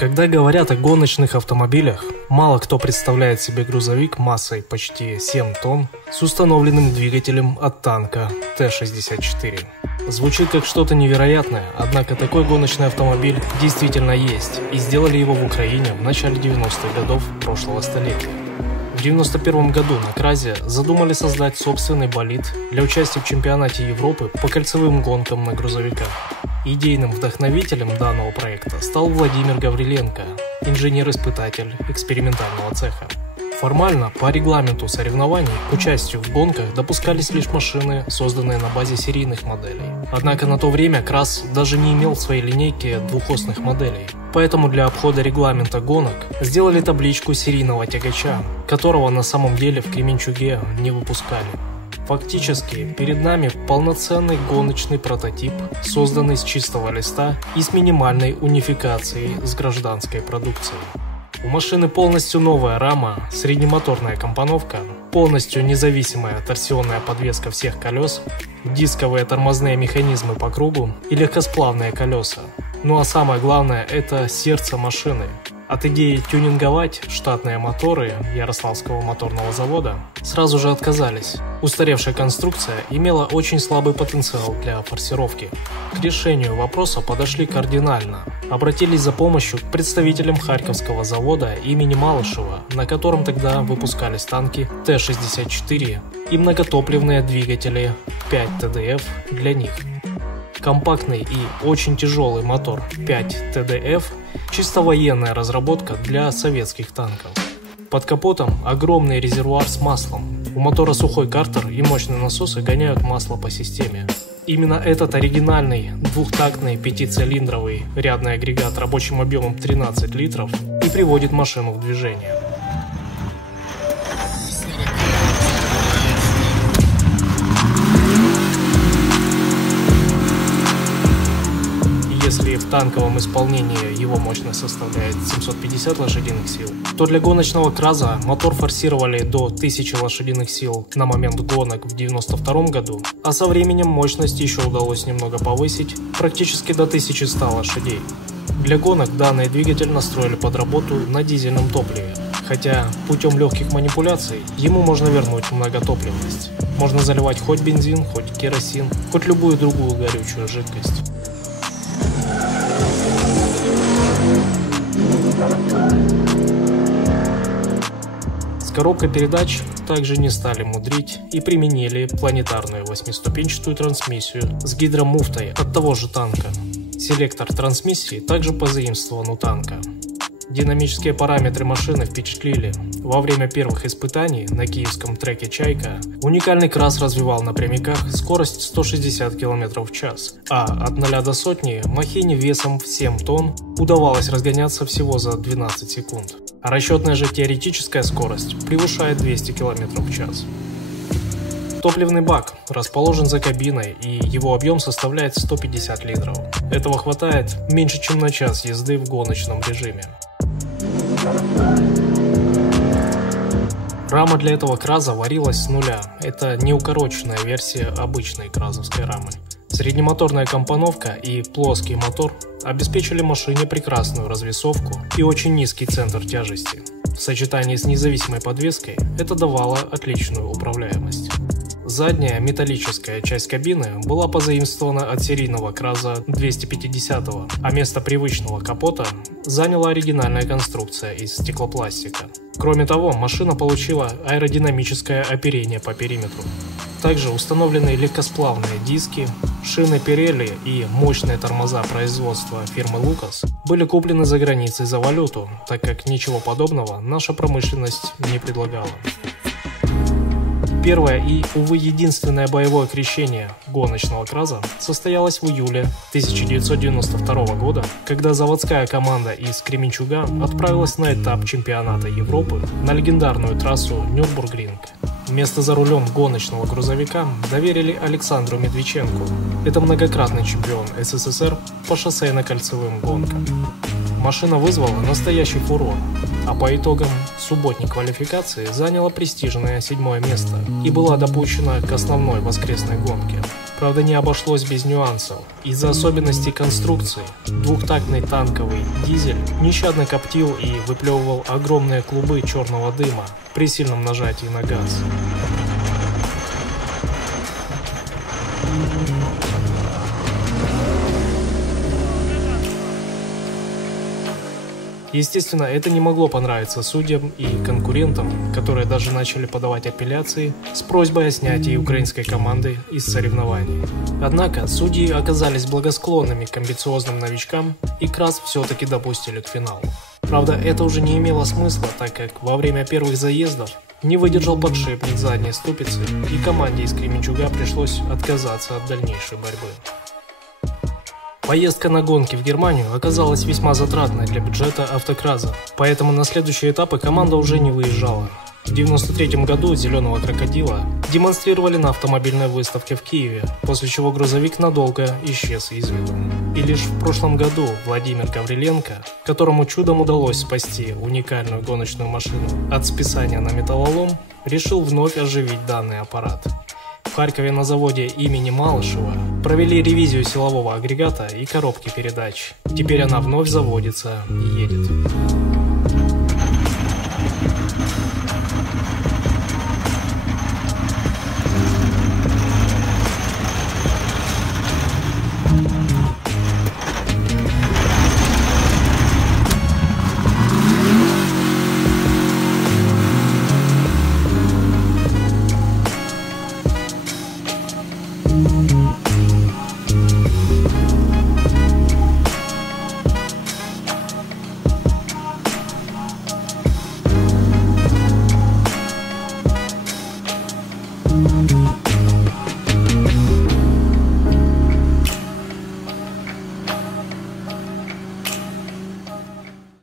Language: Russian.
Когда говорят о гоночных автомобилях, мало кто представляет себе грузовик массой почти 7 тонн с установленным двигателем от танка Т-64. Звучит как что-то невероятное, однако такой гоночный автомобиль действительно есть, и сделали его в Украине в начале 90-х годов прошлого столетия. В 1991 году на КРАЗе задумали создать собственный болид для участия в чемпионате Европы по кольцевым гонкам на грузовиках. Идейным вдохновителем данного проекта стал Владимир Гавриленко, инженер-испытатель экспериментального цеха. Формально, по регламенту соревнований, к участию в гонках допускались лишь машины, созданные на базе серийных моделей. Однако на то время КРАЗ даже не имел в своей линейке двухосных моделей. Поэтому для обхода регламента гонок сделали табличку серийного тягача, которого на самом деле в Кременчуге не выпускали. Фактически, перед нами полноценный гоночный прототип, созданный с чистого листа и с минимальной унификацией с гражданской продукцией. У машины полностью новая рама, среднемоторная компоновка, полностью независимая торсионная подвеска всех колес, дисковые тормозные механизмы по кругу и легкосплавные колеса. Ну а самое главное, это сердце машины. От идеи тюнинговать штатные моторы Ярославского моторного завода сразу же отказались. Устаревшая конструкция имела очень слабый потенциал для форсировки. К решению вопроса подошли кардинально. Обратились за помощью к представителям Харьковского завода имени Малышева, на котором тогда выпускались танки Т-64 и многотопливные двигатели 5 ТДФ для них. Компактный и очень тяжелый мотор 5 ТДФ – чисто военная разработка для советских танков. Под капотом огромный резервуар с маслом. У мотора сухой картер и мощные насосы гоняют масло по системе. Именно этот оригинальный двухтактный пятицилиндровый рядный агрегат рабочим объемом 13 литров и приводит машину в движение. Если в танковом исполнении его мощность составляет 750 лошадиных сил, то для гоночного КРАЗа мотор форсировали до 1000 лошадиных сил на момент гонок в 1992 году, а со временем мощность еще удалось немного повысить, практически до 1100 лошадей. Для гонок данный двигатель настроили под работу на дизельном топливе, хотя путем легких манипуляций ему можно вернуть многотопливность. Можно заливать хоть бензин, хоть керосин, хоть любую другую горючую жидкость. С коробкой передач также не стали мудрить и применили планетарную 8-ступенчатую трансмиссию с гидромуфтой от того же танка. Селектор трансмиссии также позаимствован у танка. Динамические параметры машины впечатлили. Во время первых испытаний на киевском треке «Чайка» уникальный КРАЗ развивал на прямиках скорость 160 км в час, а от 0 до сотни махине весом в 7 тонн удавалось разгоняться всего за 12 секунд. А расчетная же теоретическая скорость превышает 200 км в час. Топливный бак расположен за кабиной, и его объем составляет 150 литров. Этого хватает меньше, чем на час езды в гоночном режиме. Рама для этого КРАЗа варилась с нуля. Это не укороченная версия обычной кразовской рамы. Среднемоторная компоновка и плоский мотор обеспечили машине прекрасную развесовку и очень низкий центр тяжести. В сочетании с независимой подвеской это давало отличную управляемость. Задняя металлическая часть кабины была позаимствована от серийного КРАЗа 250, а место привычного капота заняла оригинальная конструкция из стеклопластика. Кроме того, машина получила аэродинамическое оперение по периметру. Также установлены легкосплавные диски, шины Pirelli и мощные тормоза производства фирмы Lucas были куплены за границей за валюту, так как ничего подобного наша промышленность не предлагала. Первое и, увы, единственное боевое крещение гоночного КРАЗа состоялось в июле 1992 года, когда заводская команда из Кременчуга отправилась на этап чемпионата Европы на легендарную трассу Нюрбургринг. Место за рулем гоночного грузовика доверили Александру Медведченку. Это многократный чемпион СССР по шоссейно-кольцевым гонкам. Машина вызвала настоящий фурор, а по итогам субботней квалификации заняла престижное 7-е место и была допущена к основной воскресной гонке. Правда, не обошлось без нюансов. Из-за особенностей конструкции двухтактный танковый дизель нещадно коптил и выплевывал огромные клубы черного дыма при сильном нажатии на газ. Естественно, это не могло понравиться судьям и конкурентам, которые даже начали подавать апелляции с просьбой о снятии украинской команды из соревнований. Однако судьи оказались благосклонными к амбициозным новичкам и КРАС все-таки допустили к финалу. Правда, это уже не имело смысла, так как во время первых заездов не выдержал подшипник задней ступицы, и команде из Кременчуга пришлось отказаться от дальнейшей борьбы. Поездка на гонки в Германию оказалась весьма затратной для бюджета автокраза, поэтому на следующие этапы команда уже не выезжала. В 1993 году «Зеленого крокодила» демонстрировали на автомобильной выставке в Киеве, после чего грузовик надолго исчез из виду. И лишь в прошлом году Владимир Гавриленко, которому чудом удалось спасти уникальную гоночную машину от списания на металлолом, решил вновь оживить данный аппарат. В Харькове на заводе имени Малышева провели ревизию силового агрегата и коробки передач. Теперь она вновь заводится и едет.